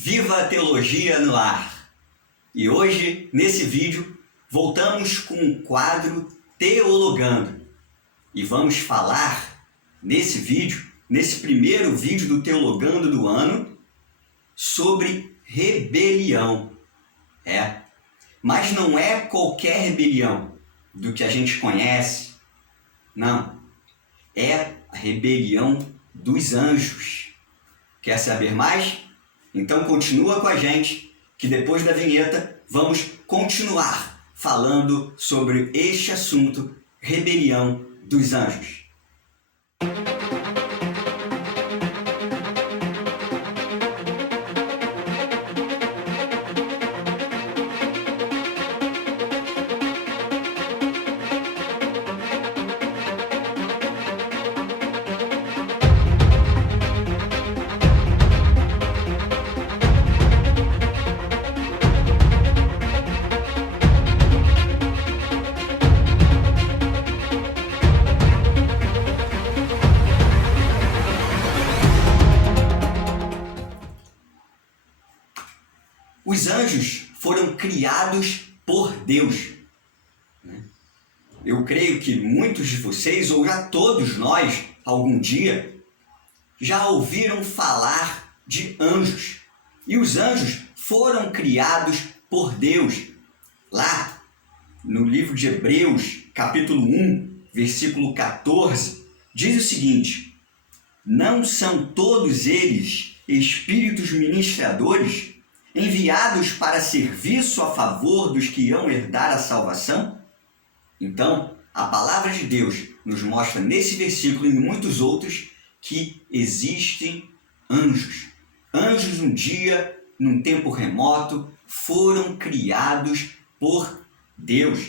Viva a Teologia no Ar! E hoje, nesse vídeo, voltamos com o quadro Teologando. E vamos falar, nesse vídeo, nesse primeiro vídeo do Teologando do ano, sobre rebelião. Mas não é qualquer rebelião do que a gente conhece. Não. É a rebelião dos anjos. Quer saber mais? Então continua com a gente, que depois da vinheta vamos continuar falando sobre este assunto, rebelião dos anjos. Os anjos foram criados por Deus. Eu creio que muitos de vocês, ou já todos nós, algum dia, já ouviram falar de anjos. E os anjos foram criados por Deus. Lá, no livro de Hebreus, capítulo 1, versículo 14, diz o seguinte: não são todos eles espíritos ministradores, enviados para serviço a favor dos que irão herdar a salvação? Então, a palavra de Deus nos mostra nesse versículo e em muitos outros que existem anjos. Anjos um dia, num tempo remoto, foram criados por Deus.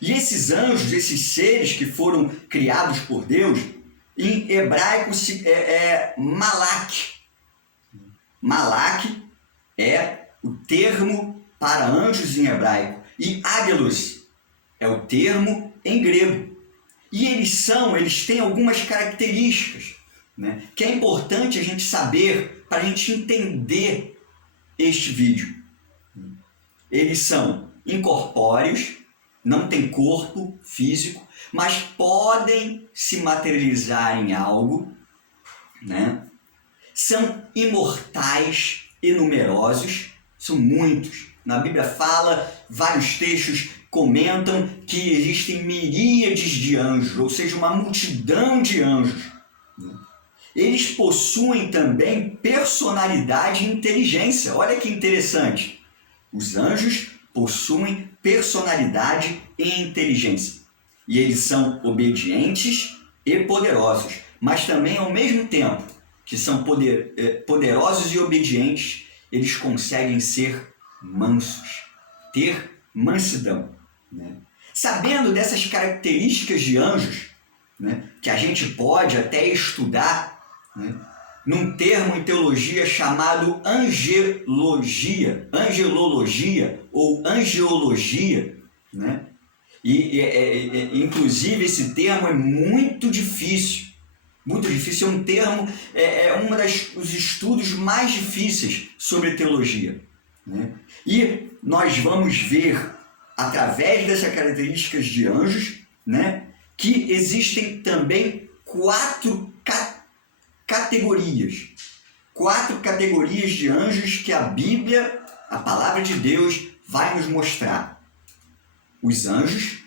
E esses anjos, esses seres que foram criados por Deus, em hebraico é malak. Malak é o termo para anjos em hebraico. E angelos é o termo em grego. E eles têm algumas características, que é importante a gente saber para a gente entender este vídeo. Eles são incorpóreos, não têm corpo físico, mas podem se materializar em algo, São imortais e numerosos, são muitos. Na Bíblia fala, vários textos comentam que existem miríades de anjos, ou seja, uma multidão de anjos. Eles possuem também personalidade e inteligência. Olha que interessante. Os anjos possuem personalidade e inteligência. E eles são obedientes e poderosos, mas também ao mesmo tempo que são poderosos e obedientes, eles conseguem ser mansos, ter mansidão. Sabendo dessas características de anjos, que a gente pode até estudar, num termo em teologia chamado angelologia ou angeologia, inclusive esse termo é muito difícil. Muito difícil, é um termo, é um dos estudos mais difíceis sobre teologia. E nós vamos ver, através dessas características de anjos, que existem também quatro categorias. Quatro categorias de anjos que a Bíblia, a palavra de Deus, vai nos mostrar. Os anjos,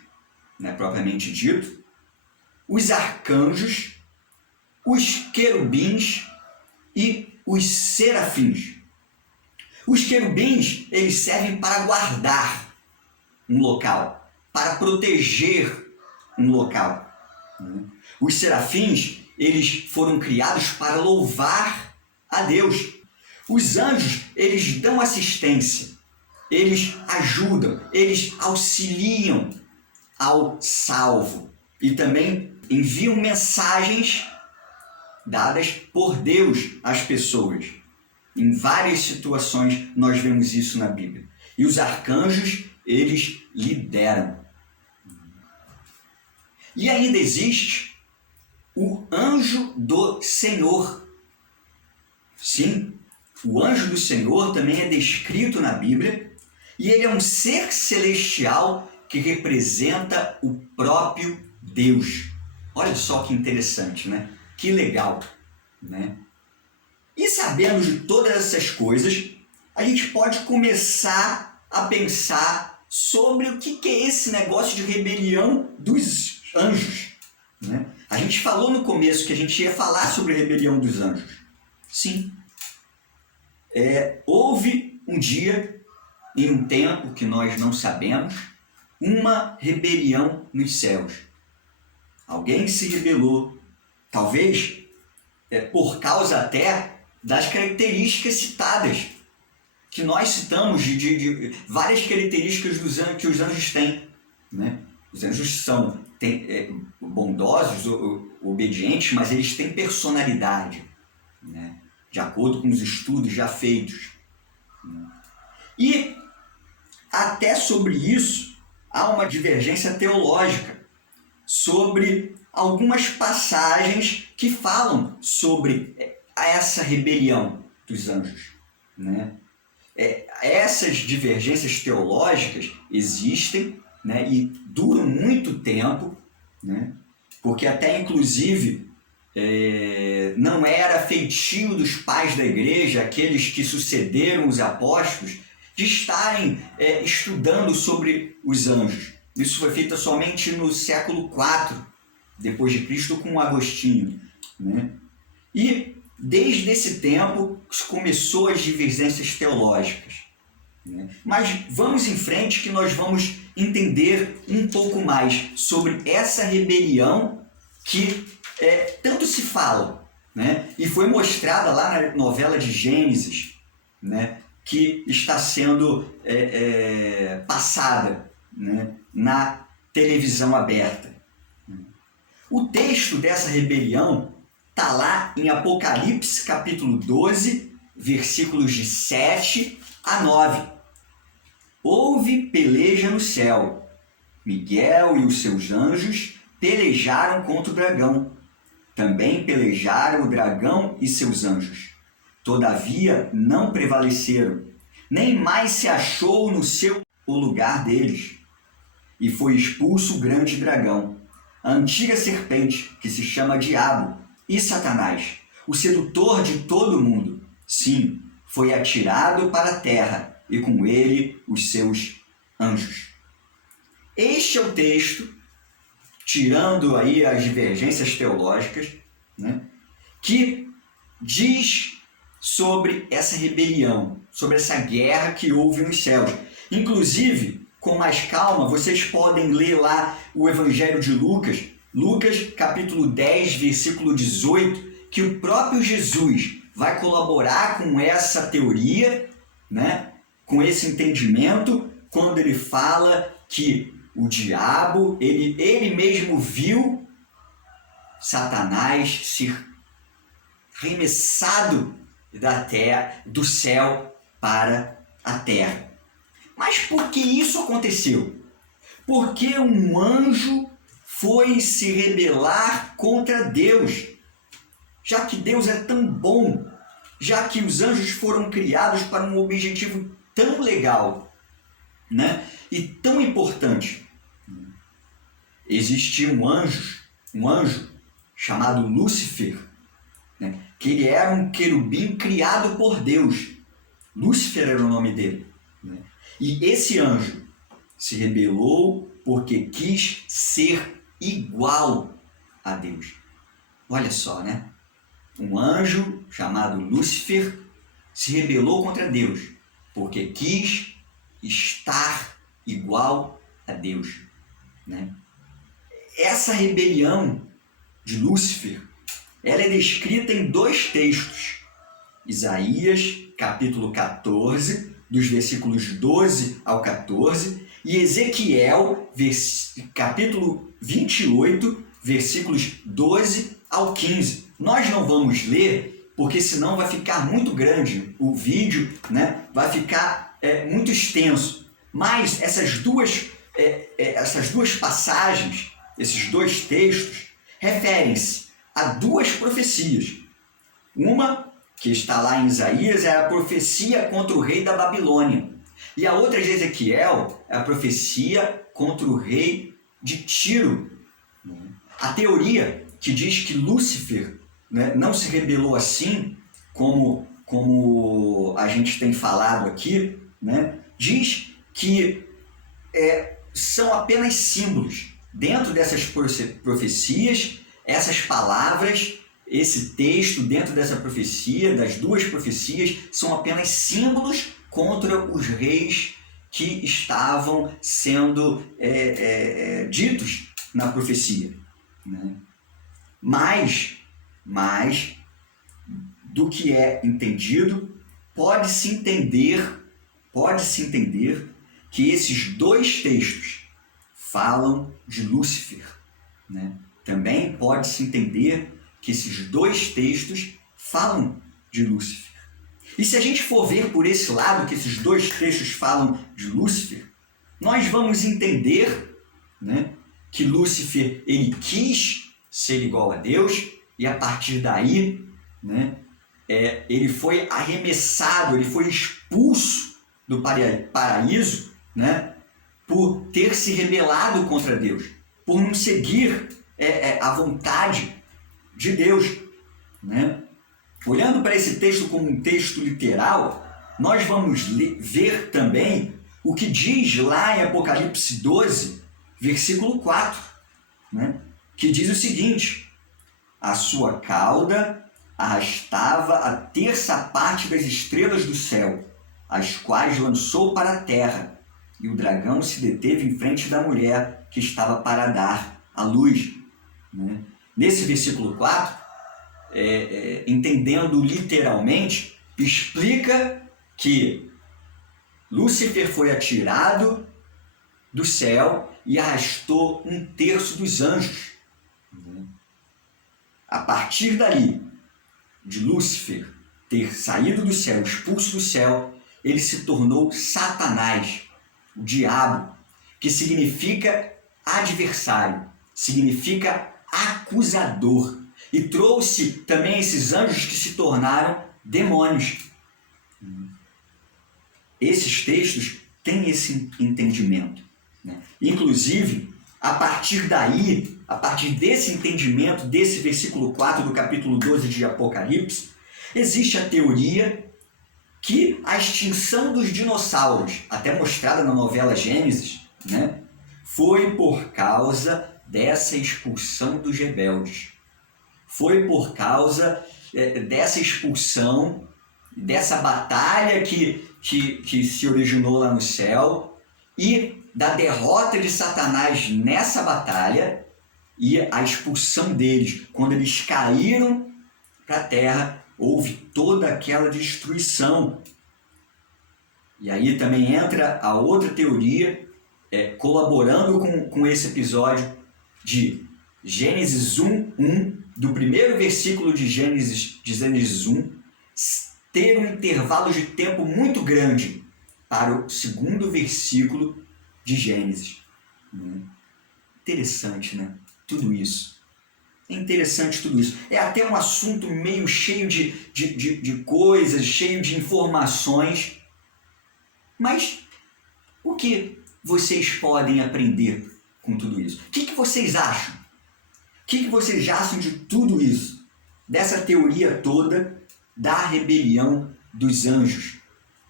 propriamente dito, os arcanjos, os querubins e os serafins. Os querubins, eles servem para guardar um local, para proteger um local. Os serafins, eles foram criados para louvar a Deus. Os anjos, eles dão assistência, eles ajudam, eles auxiliam ao salvo e também enviam mensagens dadas por Deus às pessoas. Em várias situações nós vemos isso na Bíblia. E os arcanjos, eles lideram. E ainda existe o anjo do Senhor. Sim, O anjo do Senhor também é descrito na Bíblia e ele é um ser celestial que representa o próprio Deus. Olha só que interessante, né? Que legal, né? E sabendo de todas essas coisas, a gente pode começar a pensar sobre o que é esse negócio de rebelião dos anjos, né? A gente falou no começo que a gente ia falar sobre a rebelião dos anjos. Sim. Houve um dia, em um tempo que nós não sabemos, uma rebelião nos céus. Alguém se rebelou, talvez por causa até das características citadas, que nós citamos de várias características dos anjos, que os anjos têm, né? Os anjos são bondosos, obedientes, mas eles têm personalidade, né? De acordo com os estudos já feitos. E até sobre isso há uma divergência teológica sobre algumas passagens que falam sobre essa rebelião dos anjos, né? Essas divergências teológicas existem, né, e duram muito tempo, né, porque até inclusive não era feitio dos pais da igreja, aqueles que sucederam os apóstolos, de estarem estudando sobre os anjos. Isso foi feito somente no século IV depois de Cristo com Agostinho, né? E desde esse tempo começou as divergências teológicas, né? Mas vamos em frente que nós vamos entender um pouco mais sobre essa rebelião que tanto se fala, né? E foi mostrada lá na novela de Gênesis, né? Que está sendo passada, né? Na televisão aberta. O texto dessa rebelião está lá em Apocalipse capítulo 12, versículos de 7 a 9. Houve peleja no céu. Miguel e os seus anjos pelejaram contra o dragão. Também pelejaram o dragão e seus anjos. Todavia não prevaleceram, nem mais se achou no seu o lugar deles. E foi expulso o grande dragão, a antiga serpente, que se chama Diabo e Satanás, o sedutor de todo mundo. Sim, foi atirado para a terra, e com ele os seus anjos. Este é o texto, tirando aí as divergências teológicas, né, que diz sobre essa rebelião, sobre essa guerra que houve nos céus. Inclusive, com mais calma, vocês podem ler lá o Evangelho de Lucas, Lucas capítulo 10, versículo 18, que o próprio Jesus vai colaborar com essa teoria, né, com esse entendimento, quando ele fala que o diabo, ele mesmo viu Satanás ser arremessado da terra, do céu para a terra. Mas por que isso aconteceu? Porque um anjo foi se rebelar contra Deus. Já que Deus é tão bom, já que os anjos foram criados para um objetivo tão legal, né, e tão importante. Existia um anjo chamado Lúcifer, né, que ele era um querubim criado por Deus. Lúcifer era o nome dele, né? E esse anjo se rebelou porque quis ser igual a Deus. Olha só, né? Um anjo chamado Lúcifer se rebelou contra Deus porque quis estar igual a Deus, né? Essa rebelião de Lúcifer, ela é descrita em dois textos. Isaías, capítulo 14, dos versículos 12 ao 14, e Ezequiel, capítulo 28, versículos 12 ao 15. Nós não vamos ler, porque senão vai ficar muito grande o vídeo, né? Vai ficar muito extenso. Mas essas duas passagens, esses dois textos, referem-se a duas profecias. Uma que está lá em Isaías, é a profecia contra o rei da Babilônia. E a outra de Ezequiel é a profecia contra o rei de Tiro. A teoria que diz que Lúcifer, né, não se rebelou assim, como a gente tem falado aqui, né, diz que são apenas símbolos. Dentro dessas profecias, essas palavras, esse texto dentro dessa profecia, das duas profecias, são apenas símbolos contra os reis que estavam sendo ditos na profecia. Né? Mas, do que é entendido, pode-se entender que esses dois textos falam de Lúcifer. Né? Também pode-se entender que esses dois textos falam de Lúcifer. E se a gente for ver por esse lado, que esses dois textos falam de Lúcifer, nós vamos entender, né, que Lúcifer ele quis ser igual a Deus, e a partir daí, né, ele foi arremessado, ele foi expulso do paraíso, né, por ter se rebelado contra Deus, por não seguir a vontade de Deus. Né? Olhando para esse texto como um texto literal, nós vamos ver também o que diz lá em Apocalipse 12, versículo 4, né? Que diz o seguinte: a sua cauda arrastava a terça parte das estrelas do céu, as quais lançou para a terra, e o dragão se deteve em frente da mulher que estava para dar a luz. Né? Nesse versículo 4, entendendo literalmente, explica que Lúcifer foi atirado do céu e arrastou um terço dos anjos. A partir dali, de Lúcifer ter saído do céu, expulso do céu, ele se tornou Satanás, o diabo, que significa adversário, significa acusador. E trouxe também esses anjos que se tornaram demônios. Esses textos têm esse entendimento. Né? Inclusive, a partir daí, a partir desse entendimento, desse versículo 4 do capítulo 12 de Apocalipse, existe a teoria que a extinção dos dinossauros, até mostrada na novela Gênesis, né, foi por causa dessa expulsão dos rebeldes. Foi por causa dessa expulsão, dessa batalha que se originou lá no céu e da derrota de Satanás nessa batalha e a expulsão deles. Quando eles caíram para a terra, houve toda aquela destruição. E aí também entra a outra teoria, colaborando com esse episódio de Gênesis 1, do primeiro versículo de Gênesis 1, ter um intervalo de tempo muito grande para o segundo versículo de Gênesis. Interessante, né? Tudo isso. É interessante tudo isso. É até um assunto meio cheio de coisas, cheio de informações. Mas o que vocês podem aprender com tudo isso? O que vocês acham? O que vocês acham de tudo isso? Dessa teoria toda da rebelião dos anjos?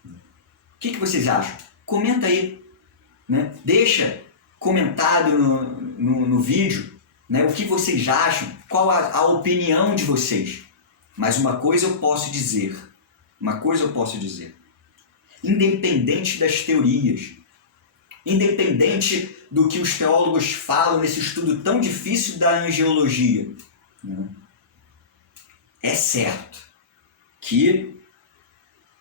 O que vocês acham? Comenta aí. Né? Deixa comentado no vídeo, né, o que vocês acham, qual a opinião de vocês. Mas uma coisa eu posso dizer, independente das teorias, independente do que os teólogos falam nesse estudo tão difícil da angelologia, né, é certo que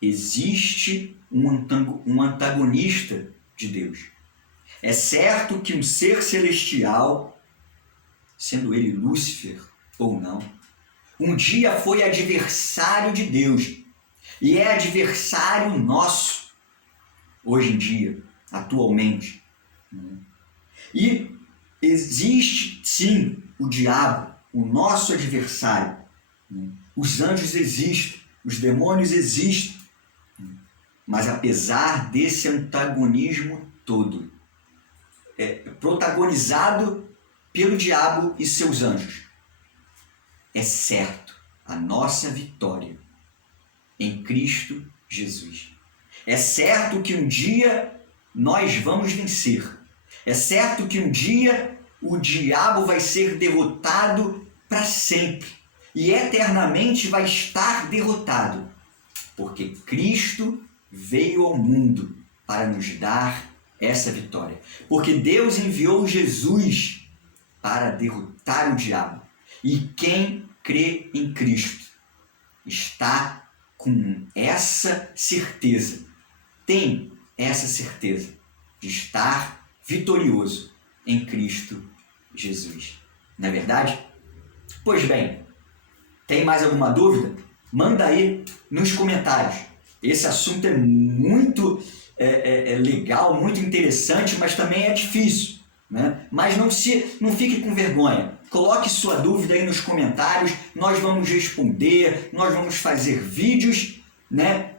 existe um antagonista de Deus. É certo que um ser celestial, sendo ele Lúcifer ou não, um dia foi adversário de Deus e é adversário nosso hoje em dia, atualmente. E existe sim o diabo, o nosso adversário. Os anjos existem, os demônios existem, mas apesar desse antagonismo todo, protagonizado pelo diabo e seus anjos, é certo a nossa vitória em Cristo Jesus. É certo que um dia nós vamos vencer. É certo que um dia o diabo vai ser derrotado para sempre e eternamente vai estar derrotado, porque Cristo veio ao mundo para nos dar essa vitória. Porque Deus enviou Jesus para derrotar o diabo. E quem crê em Cristo está com essa certeza, tem essa certeza de estar vitorioso em Cristo Jesus. Não é verdade? Pois bem, tem mais alguma dúvida? Manda aí nos comentários. Esse assunto é muito legal, muito interessante, mas também é difícil, né? Mas não fique com vergonha. Coloque sua dúvida aí nos comentários, nós vamos responder, nós vamos fazer vídeos, né?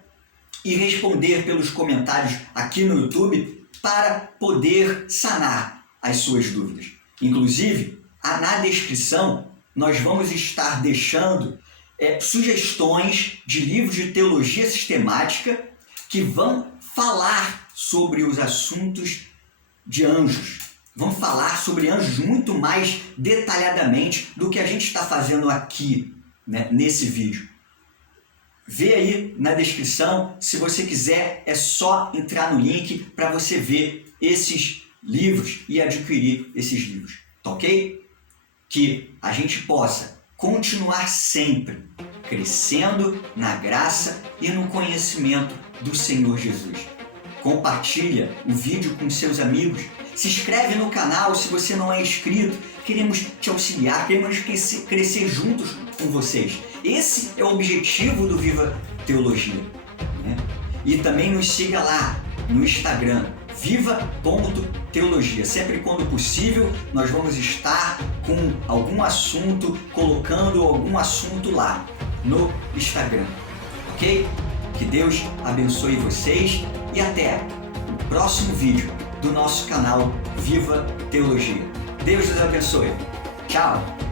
E responder pelos comentários aqui no YouTube para poder sanar as suas dúvidas. Inclusive, na descrição, nós vamos estar deixando sugestões de livros de teologia sistemática que vão falar sobre os assuntos de anjos. Vão falar sobre anjos muito mais detalhadamente do que a gente está fazendo aqui, né, nesse vídeo. Vê aí na descrição, se você quiser, é só entrar no link para você ver esses livros e adquirir esses livros, tá ok? Que a gente possa continuar sempre crescendo na graça e no conhecimento do Senhor Jesus. Compartilha o vídeo com seus amigos, se inscreve no canal se você não é inscrito, queremos te auxiliar, queremos crescer juntos com vocês. Esse é o objetivo do Viva Teologia, né? E também nos siga lá no Instagram, viva.teologia. Sempre quando possível, nós vamos estar com algum assunto, colocando algum assunto lá no Instagram, ok? Que Deus abençoe vocês e até o próximo vídeo do nosso canal Viva Teologia. Deus os abençoe. Tchau!